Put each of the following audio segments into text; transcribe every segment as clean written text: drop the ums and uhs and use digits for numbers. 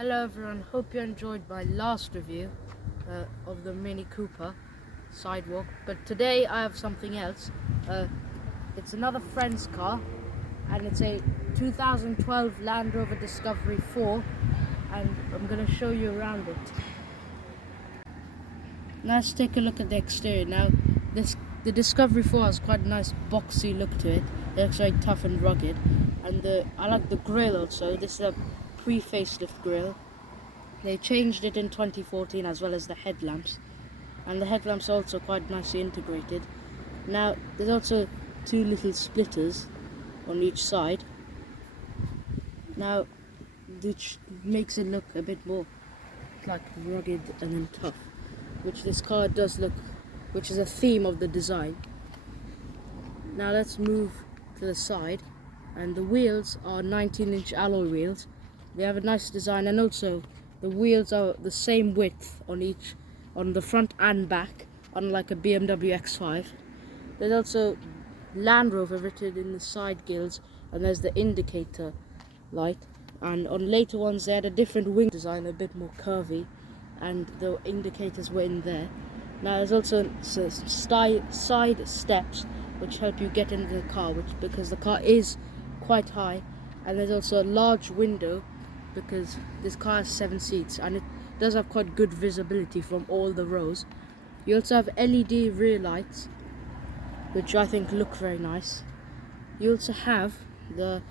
Hello everyone, hope you enjoyed my last review of the Mini Cooper Sidewalk, but today I have something else. It's another friend's car, and it's a 2012 Land Rover Discovery 4, and I'm going to show you around it. Now let's take a look at the exterior. Now the Discovery 4 has quite a nice boxy look to it. It looks very tough and rugged, and I like the grille also. This is a pre-facelift grille. They changed it in 2014, as well as the headlamps, and the headlamps are also quite nicely integrated. Now there's also two little splitters on each side, now which makes it look a bit more like rugged and then tough, which this car does look, which is a theme of the design. Now let's move to the side, and the wheels are 19-inch alloy wheels. They have a nice design, and also the wheels are the same width on the front and back, unlike a BMW X5. There's also Land Rover written in the side gills, and there's the indicator light. And on later ones they had a different wing design, a bit more curvy, and the indicators were in there. Now there's also side steps which help you get into the car, because the car is quite high, and there's also a large window because this car has 7 seats, and it does have quite good visibility from all the rows. You also have LED rear lights, which I think look very nice. You also have the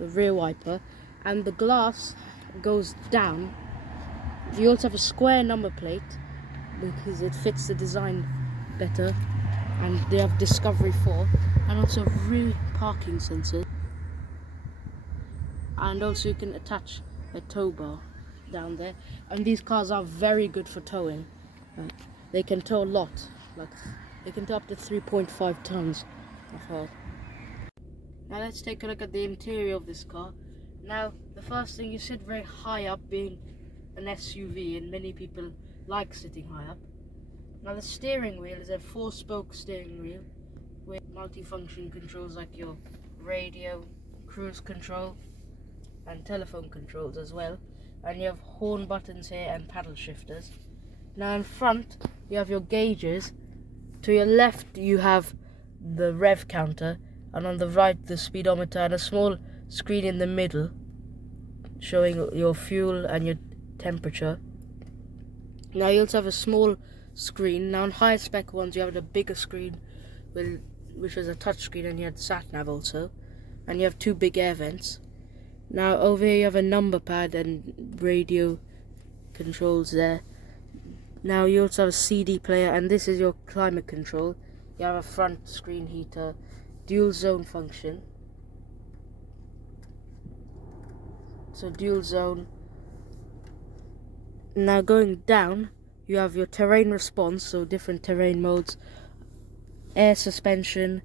rear wiper, and the glass goes down. You also have a square number plate because it fits the design better, and they have Discovery 4, and also rear parking sensors, and also you can attach a tow bar down there. And these cars are very good for towing. They can tow a lot, like they can tow up to 3.5 tons, I've heard. Now let's take a look at the interior of this car. Now the first thing, you sit very high up, being an SUV, and many people like sitting high up. Now the steering wheel is a 4-spoke steering wheel with multifunction controls like your radio, cruise control, and telephone controls as well. And you have horn buttons here and paddle shifters. Now in front you have your gauges. To your left you have the rev counter, and on the right the speedometer, and a small screen in the middle showing your fuel and your temperature. Now you also have a small screen. Now on higher spec ones you have a bigger screen which is a touch screen, and you had sat nav also, and you have 2 big air vents. Now over here you have a number pad and radio controls there. Now you also have a CD player, and this is your climate control. You have a front screen heater, dual zone function, so dual zone. Now going down you have your terrain response, so different terrain modes, air suspension,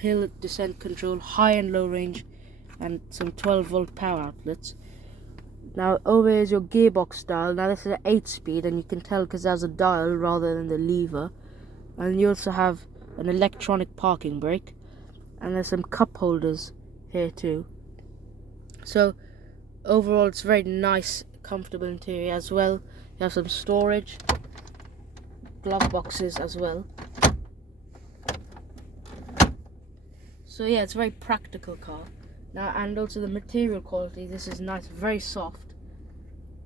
hill descent control, high and low range, and some 12-volt power outlets. Now over here is your gearbox dial. Now this is an 8-speed, and you can tell because there's a dial rather than the lever. And you also have an electronic parking brake, and there's some cup holders here too. So overall it's very nice, comfortable interior as well. You have some storage, glove boxes as well. So yeah, it's a very practical car. Now, and also the material quality, this is nice, very soft.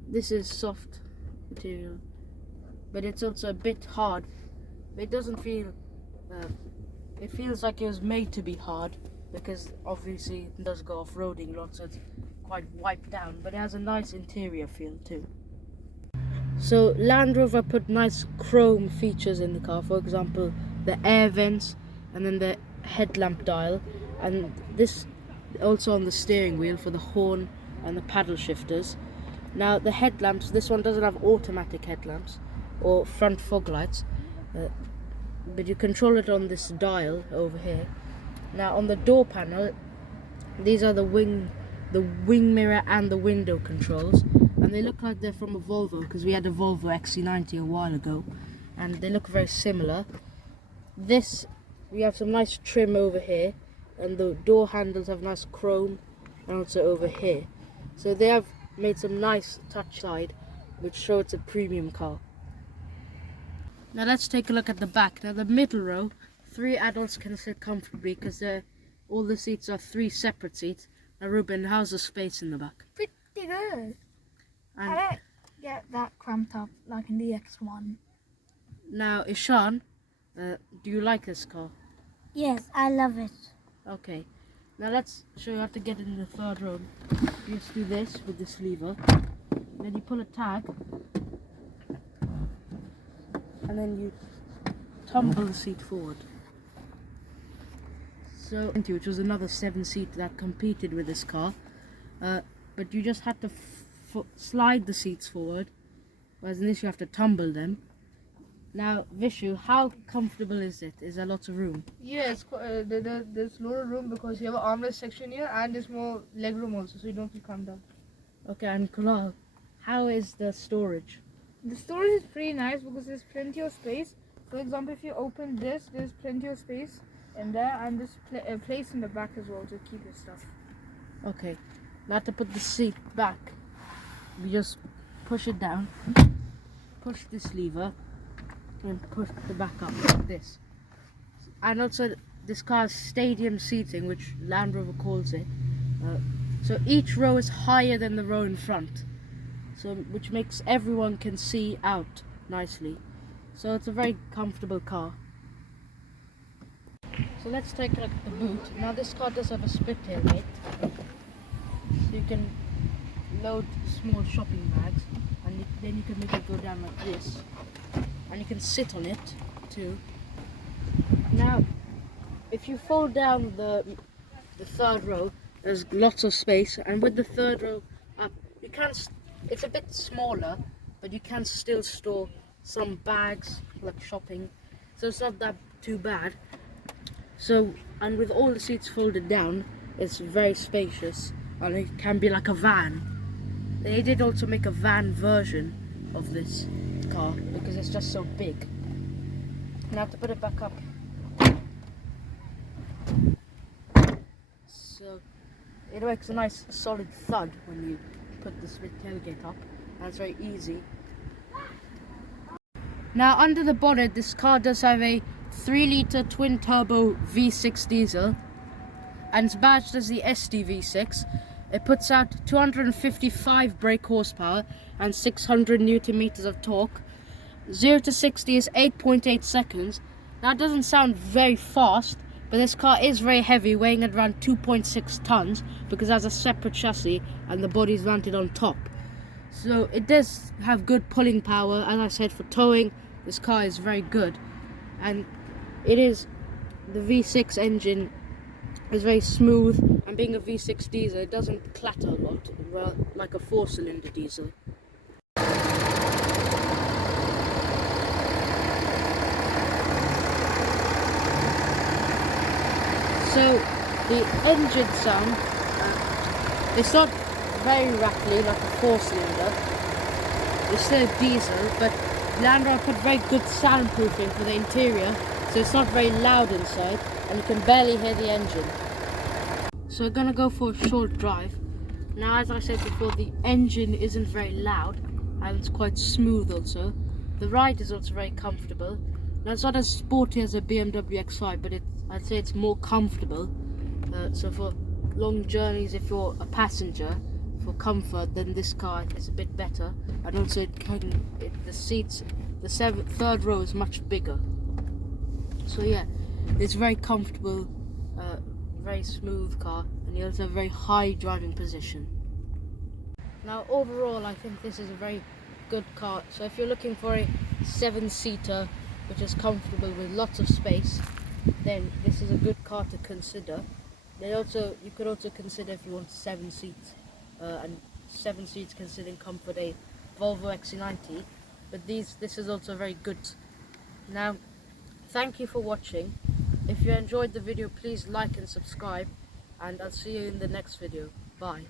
This is soft material, but it's also a bit hard. It doesn't feel, it feels like it was made to be hard, because obviously it does go off-roading a lot, so it's quite wiped down, but it has a nice interior feel too. So Land Rover put nice chrome features in the car, for example the air vents, and then the headlamp dial, and this also on the steering wheel for the horn and the paddle shifters. Now the headlamps, this one doesn't have automatic headlamps or front fog lights, but you control it on this dial over here. Now on the door panel, these are the wing mirror and the window controls, and they look like they're from a Volvo, because we had a Volvo XC90 a while ago, and they look very similar. We have some nice trim over here, and the door handles have nice chrome, and also over here. So they have made some nice touch side, which show it's a premium car. Now let's take a look at the back. Now the middle row, 3 adults can sit comfortably because all the seats are 3 separate seats. Now Ruben, how's the space in the back? Pretty good. And I don't get that cramped up like in the X1. now Ishan, do you like this car? Yes, I love it. Okay, now let's show you how to get in the third row. You just do this with this lever, then you pull a tag, and then you tumble the seat forward. So, which was another 7-seat that competed with this car, but you just had to slide the seats forward, whereas in this you have to tumble them. Now, Vishu, how comfortable is it? Is there lots of room? Yes, there's lower room because you have an armrest section here and there's more leg room also, so you don't feel cramped down. Okay, and Kunal, how is the storage? The storage is pretty nice because there's plenty of space. For example, if you open this, there's plenty of space in there, and there's place in the back as well to keep your stuff. Okay, now to put the seat back, we just push it down, push this lever, and push the back up like this. And also this car has stadium seating, which Land Rover calls it. So each row is higher than the row in front, so which makes everyone can see out nicely. So it's a very comfortable car. So let's take a look at the boot. Now this car does have a split tailgate, so you can load small shopping bags, and then you can make it go down like this, and you can sit on it too. Now if you fold down the third row, there's lots of space, and with the third row up, you can, it's a bit smaller, but you can still store some bags like shopping, so it's not that too bad. So, and with all the seats folded down, it's very spacious, and it can be like a van. They did also make a van version of this car because it's just so big. Now to put it back up, so it makes a nice solid thud when you put the split tailgate up, and it's very easy. Now under the bonnet, this car does have a 3-litre twin-turbo V6 diesel, and it's badged as the SD V6. It puts out 255 brake horsepower and 600 Newton meters of torque. 0 to 60 is 8.8 seconds. Now it doesn't sound very fast, but this car is very heavy, weighing at around 2.6 tons because it has a separate chassis and the body is mounted on top. So it does have good pulling power. As I said, for towing, this car is very good, and it is, the V6 engine is very smooth, and being a V6 diesel, it doesn't clatter a lot, well, like a 4-cylinder diesel. So the engine sound, it's not very rattly like a 4-cylinder. It's still a diesel, but Land Rover put very good soundproofing for the interior, so it's not very loud inside, and you can barely hear the engine. So we're gonna go for a short drive. Now, as I said before, the engine isn't very loud, and it's quite smooth also. The ride is also very comfortable. Now, it's not as sporty as a BMW X5, but I'd say it's more comfortable. So for long journeys, if you're a passenger, for comfort, then this car is a bit better. And also the seats, the third row is much bigger. So yeah, it's very comfortable, very smooth car, and you also have a very high driving position. Now overall, I think this is a very good car. So if you're looking for a 7-seater which is comfortable with lots of space, then this is a good car to consider. You could also consider, if you want 7 seats, and 7 seats considering comfort, a Volvo XC90, but this is also very good. Now, thank you for watching. If you enjoyed the video, please like and subscribe, and I'll see you in the next video. Bye.